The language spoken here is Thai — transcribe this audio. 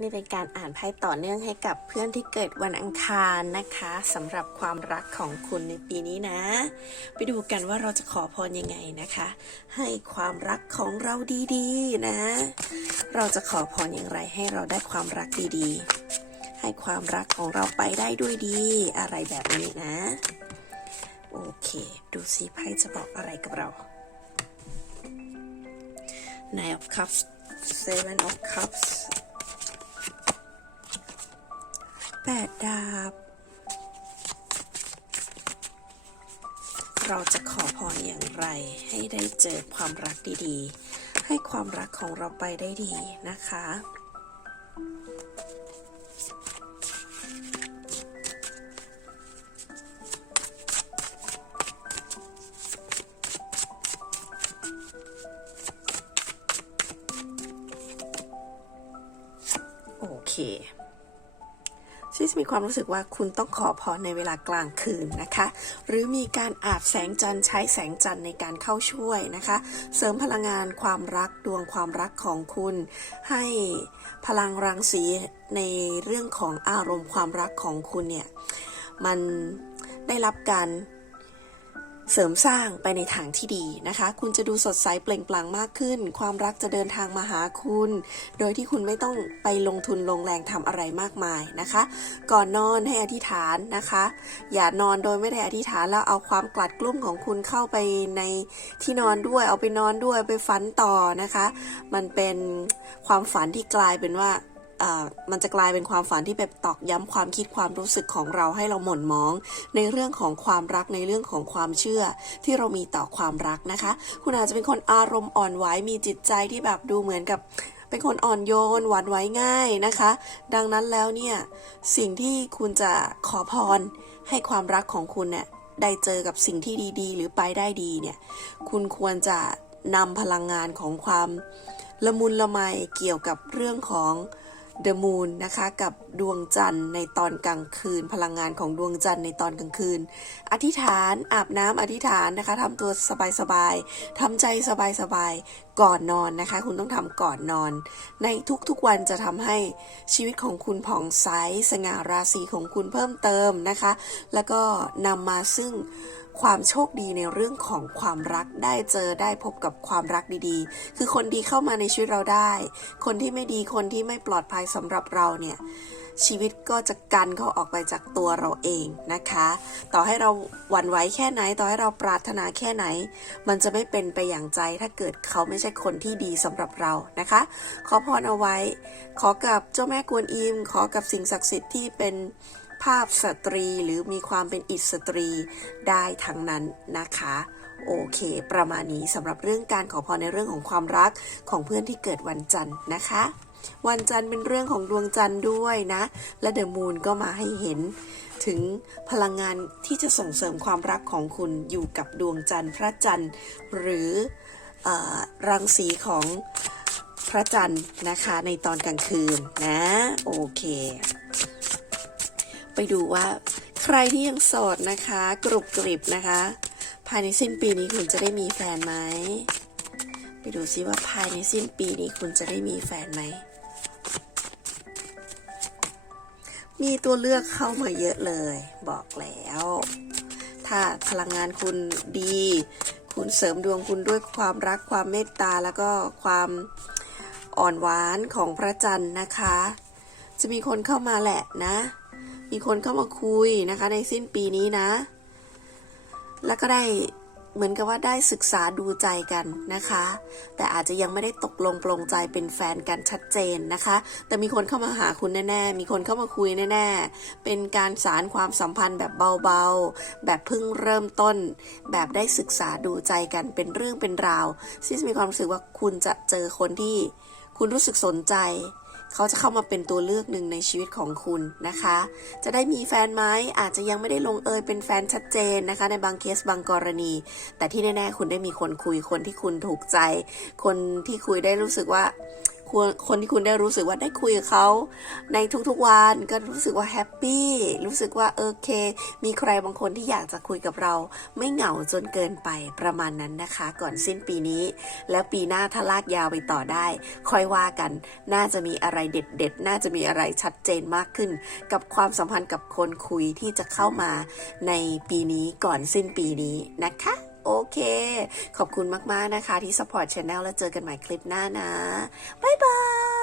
นี่เป็นการอ่านไพ่ต่อเนื่องให้กับเพื่อนที่เกิดวันอังคารนะคะสำหรับความรักของคุณในปีนี้นะ ไปดูกันว่าเราจะขอพรยังไงนะคะ ให้ความรักของเราดีๆนะ เราจะขอพรอย่างไรให้เราได้ความรักดีๆ ให้ความรักของเราไปได้ด้วยดี อะไรแบบนี้นะ โอเค ดูสิไพ่จะบอกอะไรกับเรา Nine of Cups Seven of Cups แปดดาบ เราจะขอพรอย่างไร ให้ได้เจอความรักดีๆ ให้ความรักของเราไปได้ดีนะคะ โอเค ที่มีความรู้สึกว่าคุณต้องขอพรในเวลากลางคืนนะคะ หรือมีการอาบแสงจันทร์ใช้แสงจันทร์ในการเข้าช่วยนะคะ เสริมพลังงานความรักดวงความรักของคุณ ให้พลังรังสีในเรื่องของอารมณ์ความรักของคุณเนี่ยมันได้รับการ เสริมสร้างไปในทางที่ดีนะคะ คุณจะดูสดใสเปล่งปลั่งมากขึ้น ความรักจะเดินทางมาหาคุณ โดยที่คุณไม่ต้องไปลงทุนลงแรงทำอะไรมากมายนะคะ ก่อนนอนให้อธิษฐานนะคะ อย่านอนโดยไม่ได้อธิษฐานแล้วเอาความกลัดกลุ้มของคุณเข้าไปในที่นอนด้วย เอาไปนอนด้วยไปฝันต่อนะคะ มันเป็นความฝันที่กลายเป็นว่า มันจะกลายเป็นความฝันที่ไปตอกย้ำความคิดความรู้สึกของเราให้เราหม่นหมอง ในเรื่องของความรักในเรื่องของความเชื่อ ที่เรามีต่อความรักนะคะ คุณอาจจะเป็นคนอารมณ์อ่อนไหวมีจิตใจที่แบบดูเหมือนกับเป็นคนอ่อนโยนหวานไหวง่ายนะคะ ดังนั้นแล้วเนี่ยสิ่งที่คุณจะขอพรให้ความรักของคุณเนี่ยได้เจอกับสิ่งที่ดีๆ หรือไปได้ดีเนี่ยคุณควรจะนำพลังงานของความละมุนละไมเกี่ยวกับเรื่องของ The Moon นะคะกับดวงจันทร์ในตอนกลางคืน พลังงานของดวงจันทร์ในตอนกลางคืน อธิษฐานอาบน้ำอธิษฐานนะคะทำตัวสบายๆทำใจสบายๆก่อนนอนนะคะ คุณต้องทำก่อนนอน ในทุกๆวันจะทำให้ชีวิตของคุณผ่องใสสง่าราศีของคุณเพิ่มเติมนะคะ แล้วก็นำมาซึ่ง ความโชคดีในเรื่องของความรักได้เจอได้พบกับความรักดีๆ คือคนดีเข้ามาในชีวิตเราได้ คนที่ไม่ดีคนที่ไม่ปลอดภัยสำหรับเราเนี่ยชีวิตก็จะกันเขาออกไปจากตัวเราเองนะคะ ต่อให้เราหวั่นไหวแค่ไหน ต่อให้เราปรารถนาแค่ไหน มันจะไม่เป็นไปอย่างใจถ้าเกิดเขาไม่ใช่คนที่ดีสำหรับเรานะคะ ขอพรเอาไว้ ขอกับเจ้าแม่กวนอิม ขอกับสิ่งศักดิ์สิทธิ์ที่เป็น ภาพสตรีหรือมีความเป็นอิสตรีได้ทั้งนั้นนะคะ โอเค ประมาณนี้สำหรับเรื่องการขอพรในเรื่องของความรักของเพื่อนที่เกิดวันจันทร์นะคะ วันจันทร์เป็นเรื่องของดวงจันทร์ด้วยนะ และเดอะมูนก็มาให้เห็นถึงพลังงานที่จะส่งเสริมความรักของคุณอยู่กับดวงจันทร์พระจันทร์หรืออรังสีของพระจันทร์นะคะในตอนกลางคืนนะ โอเค ไปดูว่า ใครที่ยังโสดนะคะ กรุบกริบนะคะ ภายในสิ้นปีนี้คุณจะได้มีแฟนไหมไปดูซิว่าภายในสิ้นปีนี้คุณจะได้มีแฟนไหม มีตัวเลือกเข้ามาเยอะเลย บอกแล้ว ถ้าพลังงานคุณดี คุณเสริมดวงคุณด้วยความรักความเมตตาแล้วก็ความอ่อนหวานของพระจันทร์นะคะ จะมีคนเข้ามาแหละนะ มีคนเข้ามาคุยนะคะ ในสิ้นปีนี้นะ แล้วก็ได้เหมือนกับว่าได้ศึกษาดูใจกันนะคะ แต่อาจจะยังไม่ได้ตกลงปลงใจเป็นแฟนกันชัดเจนนะคะ แต่มีคนเข้ามาหาคุณแน่ๆ มีคนเข้ามาคุยแน่ๆ เป็นการสารความสัมพันธ์แบบเบาๆ แบบเพิ่งเริ่มต้น แบบได้ศึกษาดูใจกันเป็นเรื่องเป็นราวซิสมีความรู้สึกว่าคุณจะเจอคนที่คุณรู้สึกสนใจ เขาจะเข้ามาเป็นตัวเลือกหนึ่งในชีวิตของคุณนะคะ จะได้มีแฟนไหมอาจจะยังไม่ได้ลงเอยเป็นแฟนชัดเจนนะคะ ในบางเคสบางกรณี แต่ที่แน่ๆ คุณได้มีคนคุยคนที่คุณถูกใจ คนที่คุยได้รู้สึกว่า คนคนที่คุณได้รู้สึกว่าได้คุยกับเขาในทุกๆวันก็รู้สึกว่าแฮปปี้รู้สึกว่าโอเค มีใครบางคนที่อยากจะคุยกับเรา ไม่เหงาจนเกินไปประมาณนั้นนะคะ ก่อนสิ้นปีนี้ แล้วปีหน้าถ้าลากยาวไปต่อได้ ค่อยว่ากัน น่าจะมีอะไรเด็ดๆ น่าจะมีอะไรชัดเจนมากขึ้น กับความสัมพันธ์กับคนคุยที่จะเข้ามาในปีนี้ก่อนสิ้นปีนี้นะคะ เค ขอบคุณมาก ๆ นะคะที่ support channel แล้วเจอกันใหม่คลิปหน้านะ บ๊ายบาย